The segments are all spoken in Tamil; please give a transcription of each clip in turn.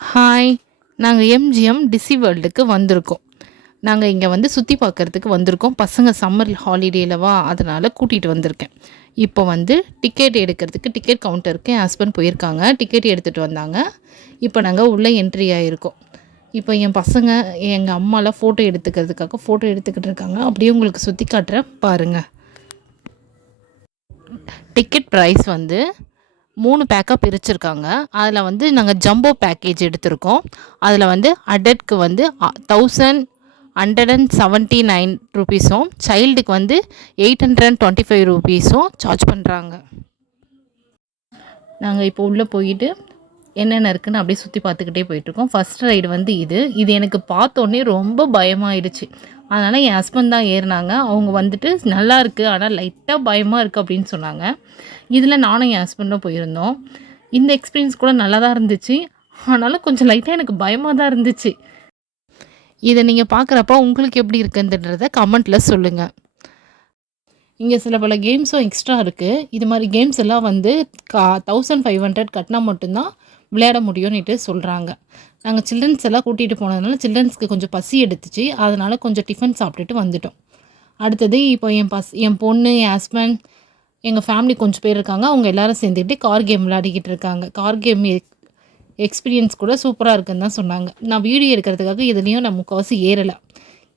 ஹாய்! நாங்க எம்ஜிஎம் டிஸ்னி வேர்ல்டுக்கு வந்திருக்கோம். நாங்க இங்க வந்து சுத்தி பார்க்கறதுக்கு வந்திருக்கோம். பசங்க சம்மர் ஹாலிடேலவா, அதனால கூட்டிட்டு வந்திருக்கேன். இப்போ வந்து டிக்கெட் எடுக்கிறதுக்கு டிக்கெட் கவுண்டருக்கு என் ஹஸ்பண்ட் போயிருக்காங்க. டிக்கெட் எடுத்துட்டு வந்தாங்க. இப்போ நாங்க உள்ள என்ட்ரி ஆயிருக்கோம். இப்போ என் பசங்க, எங்க அம்மாலாம் ஃபோட்டோ எடுத்துக்கிறதுக்காக ஃபோட்டோ எடுத்துக்கிட்டு இருக்காங்க. அப்படியே உங்களுக்கு சுத்தி காட்டுறேன் பாருங்க. டிக்கெட் ப்ரைஸ் வந்து 3 பேக்கா பிரிச்சிருக்காங்க. அதில் வந்து நாங்கள் ஜம்போ பேக்கேஜ் எடுத்திருக்கோம். அதில் வந்து அடல்ட்க்கு வந்து 1179 ருபீஸும், சைல்டுக்கு வந்து 825 ருபீஸும் சார்ஜ் பண்ணுறாங்க. நாங்கள் இப்போ உள்ளே போயிட்டு என்னென்ன இருக்குன்னு அப்படியே சுற்றி பார்த்துக்கிட்டே போயிட்டுருக்கோம். ஃபஸ்ட் ரைடு வந்து இது எனக்கு பார்த்தோன்னே ரொம்ப பயமாயிடுச்சு. அதனால் என் ஹஸ்பண்ட் தான் ஏறினாங்க. அவங்க வந்துட்டு நல்லா இருக்குது, ஆனால் லைட்டாக பயமாக இருக்குது அப்படின்னு சொன்னாங்க. இதில் நானும் என் ஹஸ்பண்டும் போயிருந்தோம். இந்த எக்ஸ்பீரியன்ஸ் கூட நல்லா தான் இருந்துச்சு. ஆனாலும் கொஞ்சம் லைட்டாக எனக்கு பயமாக தான் இருந்துச்சு. இதை நீங்கள் பார்க்குறப்ப உங்களுக்கு எப்படி இருக்குன்றத கமெண்ட்டில் சொல்லுங்கள். இங்கே சில பல கேம்ஸும் எக்ஸ்ட்ரா இருக்குது. இது மாதிரி கேம்ஸ் எல்லாம் வந்து 1500 கட்டினா மட்டும்தான் விளையாட முடியும்னுட்டு சொல்கிறாங்க. நாங்கள் சில்ட்ரன்ஸ் எல்லாம் கூட்டிகிட்டு போனதுனால சில்ட்ரன்ஸ்க்கு கொஞ்சம் பசி எடுத்துச்சு. அதனால் கொஞ்சம் டிஃபன் சாப்பிட்டுட்டு வந்துட்டோம். அடுத்தது இப்போ என் பொண்ணு, என் ஹஸ்பண்ட், எங்கள் ஃபேமிலி கொஞ்சம் பேர் இருக்காங்க. அவங்க எல்லோரும் சேர்ந்துக்கிட்டு கார் கேம் விளையாடிக்கிட்டு இருக்காங்க. கார் கேம் எக்ஸ்பீரியன்ஸ் கூட சூப்பராக இருக்குன்னு தான் சொன்னாங்க. நான் வீடியோ எடுக்கிறதுக்காக இதுலேயும் நான் முக்கால்வாசி ஏறலை.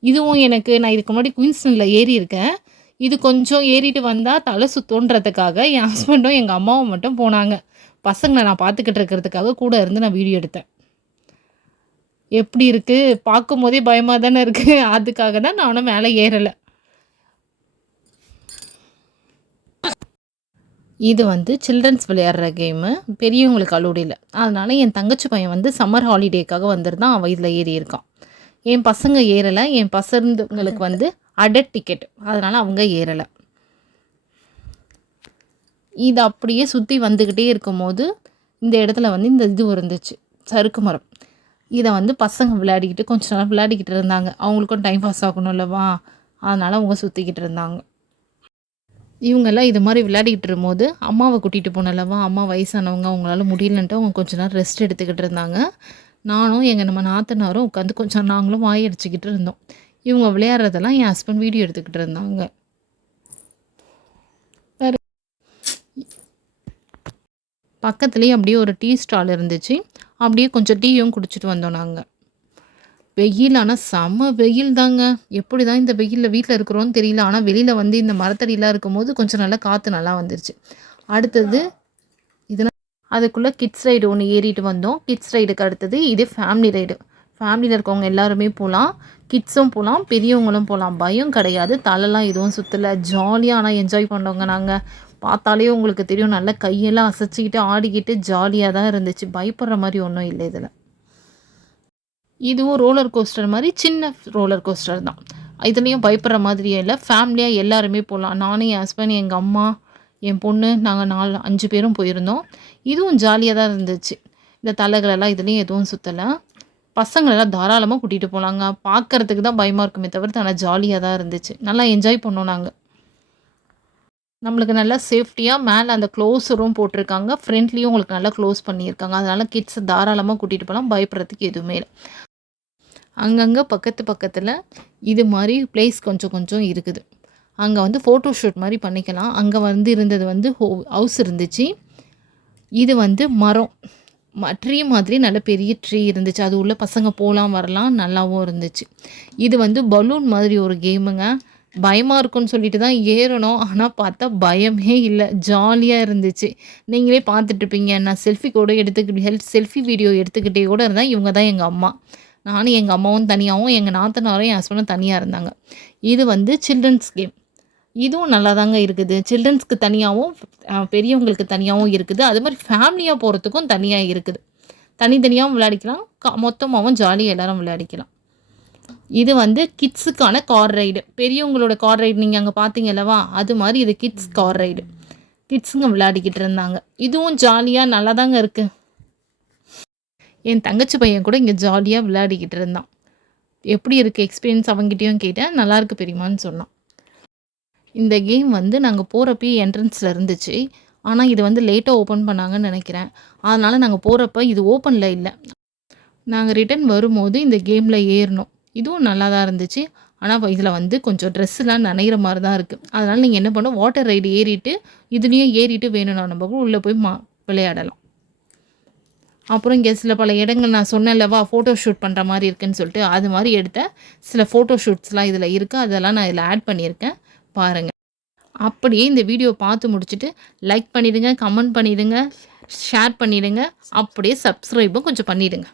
இதுவும் நான் இதுக்கு முன்னாடி குயின்ஸ்லாண்டில் ஏறி இருக்கேன். இது கொஞ்சம் ஏறிட்டு வந்தால் தலை சுத்தோன்றதுக்காக என் ஹஸ்பண்டும் எங்கள் அம்மாவும் மட்டும் போனாங்க. பசங்களை நான் பார்த்துக்கிட்டு இருக்கிறதுக்காக கூட இருந்து நான் வீடியோ எடுத்தேன். எப்படி இருக்குது? பார்க்கும் போதே பயமாக தானே இருக்குது. அதுக்காக தான் நானும் மேலே ஏறலை. இது வந்து சில்ட்ரன்ஸ் விளையாடுற கேமு. பெரியவங்களுக்கு அலோடு இல்லை. அதனால் என் தங்கச்சி பையன் வந்து சம்மர் ஹாலிடேக்காக வந்திருந்தான். அவன் இதில் ஏறி இருக்கான். என் பசங்க ஏறலை. என் பசங்களுக்கு வந்து அடல்ட் டிக்கெட், அதனால் அவங்க ஏறலை. இது அப்படியே சுற்றி வந்துக்கிட்டே இருக்கும்போது இந்த இடத்துல வந்து இந்த இது இருந்துச்சு, சறுக்கு மரம். இதை வந்து பசங்க விளையாடிக்கிட்டு கொஞ்ச நேரம் விளையாடிக்கிட்டு இருந்தாங்க. அவங்களுக்கும் டைம் பாஸ் ஆகணும் இல்லவா, அதனால் அவங்க சுற்றிக்கிட்டு இருந்தாங்க. இவங்கெல்லாம் இது மாதிரி விளையாடிக்கிட்டு இருக்கும்போது அம்மாவை கூட்டிகிட்டு போனல்லவா, அம்மா வயசானவங்க, அவங்களால முடியலன்ட்டு அவங்க கொஞ்ச நேரம் ரெஸ்ட் எடுத்துக்கிட்டு இருந்தாங்க. நானும் நம்ம நாத்தனாரும் உட்காந்து கொஞ்சம் நாங்களும் வாய் அடிச்சுக்கிட்டு இருந்தோம். இவங்க விளையாடுறதெல்லாம் என் ஹஸ்பண்ட் வீடியோ எடுத்துக்கிட்டு இருந்தாங்க. பக்கத்துலேயே அப்படியே ஒரு டீ ஸ்டால் இருந்துச்சு. அப்படியே கொஞ்சம் டீயும் குடிச்சிட்டு வந்தோம் நாங்கள். வெயில் ஆனால் செம்ம வெயில் தாங்க. எப்படி தான் இந்த வெயிலில் வீட்டில் இருக்கிறோன்னு தெரியல. ஆனால் வெளியில் வந்து இந்த மரத்தடியெலாம் இருக்கும்போது கொஞ்சம் நல்லா காற்று நல்லா வந்துருச்சு. அடுத்தது இதெல்லாம் அதுக்குள்ளே கிட்ஸ் ரைடு ஒன்று ஏறிட்டு வந்தோம். கிட்ஸ் ரைடுக்கு அடுத்தது இது ஃபேமிலி ரைடு. ஃபேமிலியில் இருக்கவங்க எல்லாருமே போகலாம். கிட்ஸும் போகலாம், பெரியவங்களும் போகலாம். பயம் கிடையாது. தலைலாம் எதுவும் சுற்றலை. ஜாலியாக ஆனால் என்ஜாய் பண்ணவங்க நாங்கள். பார்த்தாலே உங்களுக்கு தெரியும், நல்லா கையெல்லாம் அசைச்சிக்கிட்டு ஆடிக்கிட்டு ஜாலியாக தான் இருந்துச்சு. பயப்படுற மாதிரி ஒன்றும் இல்லை இதில். இதுவும் ரோலர் கோஸ்டர் மாதிரி சின்ன ரோலர் கோஸ்டர் தான். இதுலேயும் பயப்படுற மாதிரியே இல்லை. ஃபேமிலியாக எல்லாருமே போகலாம். நானும், என் ஹஸ்பண்ட், எங்கள் அம்மா, என் பொண்ணு, நாங்கள் 5 பேரும் போயிருந்தோம். இதுவும் ஜாலியாக தான் இருந்துச்சு. இந்த தலைகளெல்லாம் இதுலேயும் எதுவும் சுற்றலை. பசங்களெல்லாம் தாராளமாக கூட்டிகிட்டு போகலாங்க. பார்க்குறதுக்கு தான் பயமாக இருக்குமே தவிர்த்து ஆனால் ஜாலியாக தான் இருந்துச்சு. நல்லா என்ஜாய் பண்ணோம் நாங்கள். நம்மளுக்கு நல்லா சேஃப்டியாக மேலே அந்த க்ளோஸ் ரூம் போட்டிருக்காங்க. ஃப்ரண்ட்லேயும் உங்களுக்கு நல்லா க்ளோஸ் பண்ணியிருக்காங்க. அதனால் கிட்ஸை தாராளமாக கூட்டிகிட்டு போகலாம். பயப்படுறதுக்கு எதுவுமே இல்லை. அங்கங்கே பக்கத்தில் இது மாதிரி ப்ளேஸ் கொஞ்சம் கொஞ்சம் இருக்குது. அங்கே வந்து ஃபோட்டோ ஷூட் மாதிரி பண்ணிக்கலாம். அங்கே வந்து இருந்தது வந்து ஹவுஸ் இருந்துச்சு. இது வந்து மரம் ட்ரீ மாதிரி நல்ல பெரிய ட்ரீ இருந்துச்சு. அது உள்ள பசங்க போகலாம் வரலாம், நல்லாவும் இருந்துச்சு. இது வந்து பலூன் மாதிரி ஒரு கேமுங்க. பயமாக இருக்குன்னு சொல்லிட்டு தான் ஏறணும். ஆனால் பார்த்தா பயமே இல்லை, ஜாலியாக இருந்துச்சு. நீங்களே பார்த்துட்ருப்பீங்க. நான் செல்ஃபி வீடியோ எடுத்துக்கிட்டே கூட இருந்தேன். இவங்க தான் எங்கள் அம்மா. நானும் எங்கள் அம்மாவும் தனியாகவும், எங்கள் நாத்தனாரும் என் ஹஸ்பண்டும் தனியாக இருந்தாங்க. இது வந்து சில்ட்ரன்ஸ் கேம். இதுவும் நல்லா தாங்க இருக்குது. சில்ட்ரன்ஸ்க்கு தனியாகவும், பெரியவங்களுக்கு தனியாகவும் இருக்குது. அது மாதிரி ஃபேமிலியாக போகிறதுக்கும் தனியாக இருக்குது. தனித்தனியாகவும் விளையாடிக்கலாம், மொத்தமாகவும் ஜாலியாக எல்லோரும் விளையாடிக்கலாம். இது வந்து கிட்ஸுக்கான கார் ரைடு. பெரியவங்களோட கார் ரைடு நீங்கள் அங்கே பார்த்தீங்க அல்லவா, அது மாதிரி இது கிட்ஸ் கார் ரைடு. கிட்ஸுங்க விளையாடிக்கிட்டு இருந்தாங்க. இதுவும் ஜாலியாக நல்லா தாங்க இருக்குது. என் தங்கச்சி பையன் கூட இங்கே ஜாலியாக விளையாடிக்கிட்டு இருந்தான். எப்படி இருக்குது எக்ஸ்பீரியன்ஸ் அவங்ககிட்டயும் கேட்டேன். நல்லாயிருக்கு பெரியமான்னு சொன்னான். இந்த கேம் வந்து நாங்கள் போகிறப்பயே என்ட்ரன்ஸில் இருந்துச்சு. ஆனால் இது வந்து லேட்டாக ஓப்பன் பண்ணாங்கன்னு நினைக்கிறேன். அதனால் நாங்கள் போகிறப்ப இது ஓப்பனில் இல்லை. நாங்க ரிட்டர்ன் வரும்போது இந்த கேமில் ஏறினோம். இதுவும் நல்லா தான் இருந்துச்சு. ஆனா இதில வந்து கொஞ்சம் ட்ரெஸ்ஸுலாம் நனையிற மாரி தான் இருக்கு. அதனால நீங்க என்ன பண்ணணும், வாட்டர் ரைடு ஏறிட்டு, இதுலயும் ஏறிட்டு வேணும்னா நம்ம உள்ள போய் விளையாடலாம். அப்புறம் இங்கே சில பல இடங்கள் நான் சொன்னேன்லவா, ஃபோட்டோ ஷூட் பண்ணுற மாரி இருக்குன்னு சொல்லிட்டு, அது மாரி எடுத்த சில ஃபோட்டோ ஷூட்ஸ்லாம் இதில இருக்கு. அதெல்லாம் நான் இதில ஆட் பண்ணியிருக்கேன். பாருங்க. அப்படியே இந்த வீடியோ பார்த்து முடிச்சுட்டு, லைக் பண்ணிடுங்க, கமெண்ட் பண்ணிடுங்க, ஷேர் பண்ணிடுங்க. அப்படியே சப்ஸ்கிரைபும் கொஞ்சம் பண்ணிடுங்க.